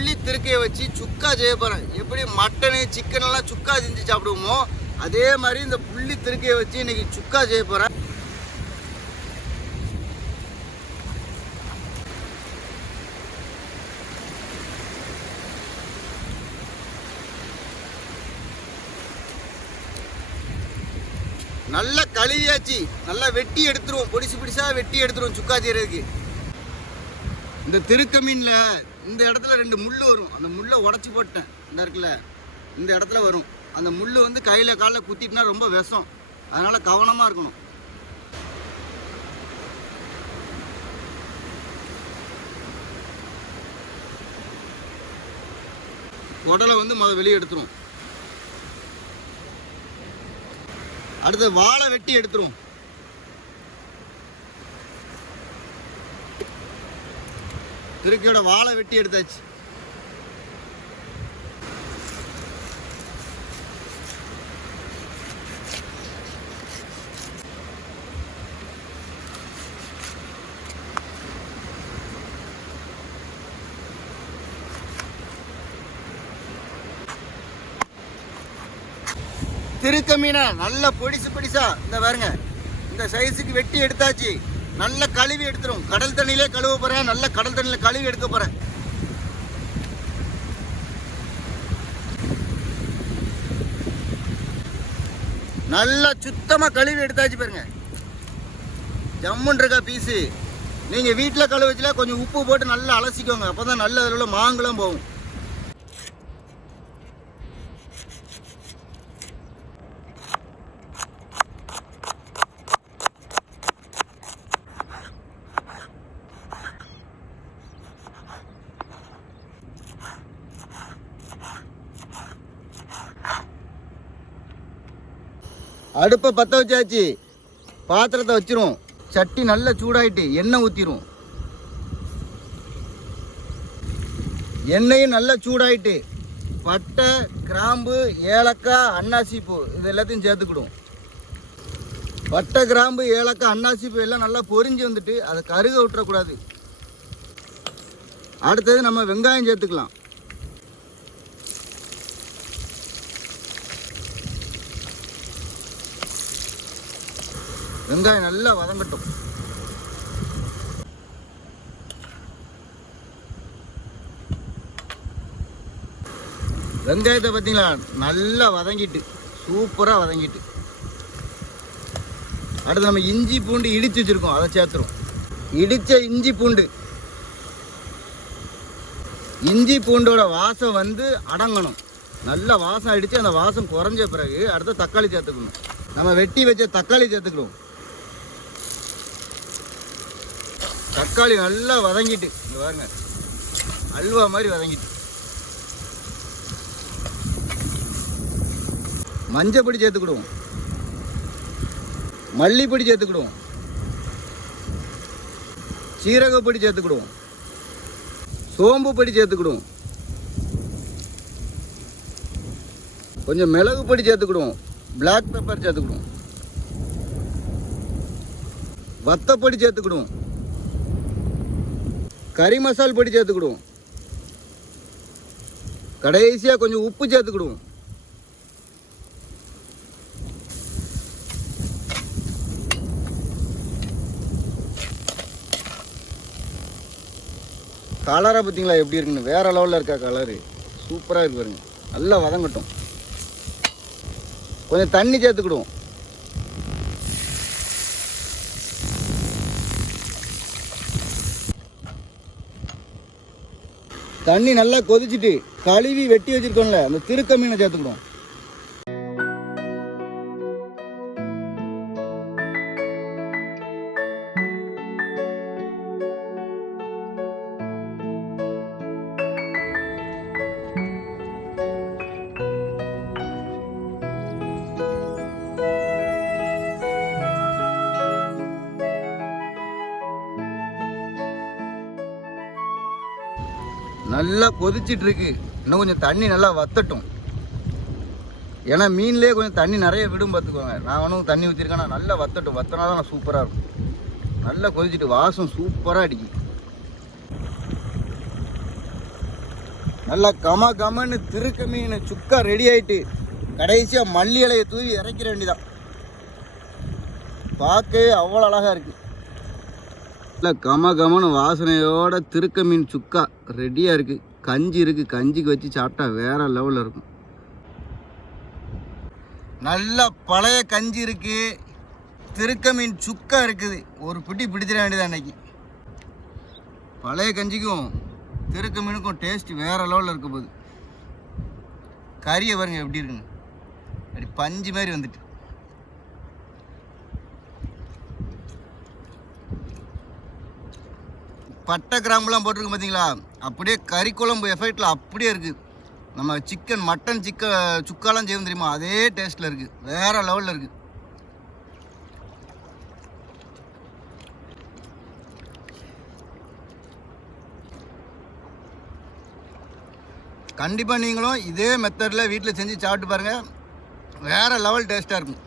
புள்ளி திருக்கையை வச்சு சுக்கா செய்ய போகிறேன் எப்படி மட்டனு சிக்கன் எல்லாம் சுக்கா செஞ்சு சாப்பிடுவோமோ அதே மாதிரி இந்த புள்ளி திருக்கையை வச்சு இன்னைக்கு சுக்கா செய்ய போகிறேன் நல்லா கழுவியாச்சு. நல்லா வெட்டி எடுத்துருவோம். பொடிசு பிடிச்சா வெட்டி எடுத்துருவோம் சுக்கா செய்யறதுக்கு. இந்த திருக்க மீன்ல இந்த இடத்துல ரெண்டு முள் வரும். அந்த முள்ளை உடச்சி போட்டேன். இந்த இருக்குல்ல இந்த இடத்துல வரும். அந்த முள் வந்து கையில் காலில் குத்திட்டுனா ரொம்ப விஷம். அதனால் கவனமாக இருக்கணும். உடலை வந்து மொதல் வெளியே எடுத்துரும். அடுத்து வாழை வெட்டி எடுத்துரும். திருக்கியோட வாழை வெட்டி எடுத்தாச்சு. திருக்க மீனை நல்ல பொடிசு பொடிசா இந்த பாருங்க இந்த சைஸுக்கு வெட்டி எடுத்தாச்சு. நல்ல கழுவி எடுத்துரும். கடல் தண்ணியிலே கழுவ போறேன். நல்ல கடல் தண்ணியில கழுவி எடுக்க போறேன். நல்லா சுத்தமாக கழுவி எடுத்தாச்சு பாருங்க. ஜம்முன் இருக்கா பீஸு. நீங்கள் வீட்டில் கழுவச்சுல கொஞ்சம் உப்பு போட்டு நல்லா அலசிக்கோங்க. அப்பதான் நல்ல அதில் உள்ள மாங்குளம் போகும். அடுப்பை பற்ற வச்சாச்சு. பாத்திரத்தை வச்சிரும். சட்டி நல்லா சூடாயிட்டு எண்ணெய் ஊற்றிரும் எண்ணெயும் நல்லா சூடாயிட்டு பட்டை கிராம்பு ஏலக்காய் அன்னாசிப்பூ இது எல்லாத்தையும் சேர்த்துக்கிடும். பட்டை கிராம்பு ஏலக்காய் அன்னாசிப்பூ எல்லாம் நல்லா பொரிஞ்சு வந்துட்டு அதை கருக விட்டுறக்கூடாது. அடுத்தது நம்ம வெங்காயம் சேர்த்துக்கலாம். வெங்காயம் நல்லா வதங்கட்டும். வெங்காயத்தை பார்த்தீங்களா? நல்லா வதங்கிட்டு சூப்பராக வதங்கிட்டு. அடுத்து நம்ம இஞ்சி பூண்டு இடித்து வச்சிருக்கோம் அதை சேர்த்துருவோம். இடித்த இஞ்சி பூண்டு. இஞ்சி பூண்டோட வாசம் வந்து அடங்கணும். நல்ல வாசம் அடித்து அந்த வாசம் குறைஞ்ச பிறகு அடுத்து தக்காளி சேர்த்துக்கணும். நம்ம வெட்டி வச்ச தக்காளி சேர்த்துக்கணும் தக்காளி நல்லா வதங்கிட்டு இங்க பாருங்க அல்வா மாதிரி வதங்கிட்டு. மஞ்சப்பொடி சேர்த்துக்கிடுவோம். மல்லிப்பொடி சேர்த்துக்கிடுவோம். சீரகப்பொடி சேர்த்துக்கிடுவோம். சோம்பு பொடி சேர்த்துக்கிடுவோம். கொஞ்சம் மிளகு பொடி சேர்த்துக்கிடுவோம். Black pepper சேர்த்துக்கிடுவோம். வத்தப்பொடி சேர்த்துக்கிடுவோம். கறி மசால் பொடி சேர்த்துக்கிடுவோம். கடைசியாக கொஞ்சம் உப்பு சேர்த்துக்கிடுவோம். கலரை பார்த்தீங்களா எப்படி இருக்குன்னு? வேறு லெவலில் இருக்கா கலரு சூப்பராக இருக்கு பாருங்க. நல்லா வதங்கட்டும். கொஞ்சம் தண்ணி சேர்த்துக்கிடுவோம். தண்ணி நல்லா கொதிச்சுட்டு கழுவி வெட்டி வச்சிருக்கோம்ல அந்த திருக்க மீனை சேர்த்துக்கிடுவோம். நல்லா கொதிச்சிட்டு இருக்கு இன்னும் கொஞ்சம் தண்ணி நல்லா வத்தட்டும். ஏன்னா மீன்லேயே கொஞ்சம் தண்ணி நிறைய விடும் பார்த்துக்கோங்க. நான் ஒன்றும் தண்ணி ஊற்றிருக்கேன் நான் நல்லா வத்தட்டும். வத்தனா தான் சூப்பராக இருக்கும். நல்லா கொதிச்சிட்டு வாசம் சூப்பராக அடிக்கும். நல்லா கம கமன்னு திருக்க மீன் சுக்கா ரெடி ஆகிட்டு கடைசியாக மல்லி இலையை தூவி இறக்கிற வேண்டிதான் பார்க்கவே அவ்வளோ அழகாக இருக்குது இல்லை கம கமன்னு வாசனையோட திருக்க மீன் சுக்கா. ரெடியாக இருக்குது கஞ்சி இருக்குது கஞ்சிக்கு வச்சு சாப்பிட்டா வேற லெவலில் இருக்கும். நல்ல பழைய கஞ்சி இருக்கு. திருக்க மீன் சுக்கா இருக்குது. ஒரு பிடி பிடிச்சிட வேண்டியது அன்னைக்கு. பழைய கஞ்சிக்கும் திருக்க மீனுக்கும் டேஸ்ட் வேற லெவலில் இருக்க போகுது. கறியை பாருங்க எப்படி இருக்குங்க அப்படி பஞ்சு மாதிரி வந்துட்டு. பட்டை கிராம்புலாம் போட்டிருக்கு பார்த்தீங்களா அப்படியே கறி குழம்பு எஃபெக்டில் அப்படியே இருக்குது நம்ம சிக்கன் மட்டன் சிக்க சுக்காலாம் செய்வோம் தெரியுமா? அதே டேஸ்ட்டில் இருக்குது வேறு லெவலில் இருக்குது கண்டிப்பாக நீங்களும் இதே மெத்தடில் வீட்டில் செஞ்சு சாப்பிட்டு பாருங்கள் வேறு லெவல் டேஸ்ட்டாக இருக்கும்.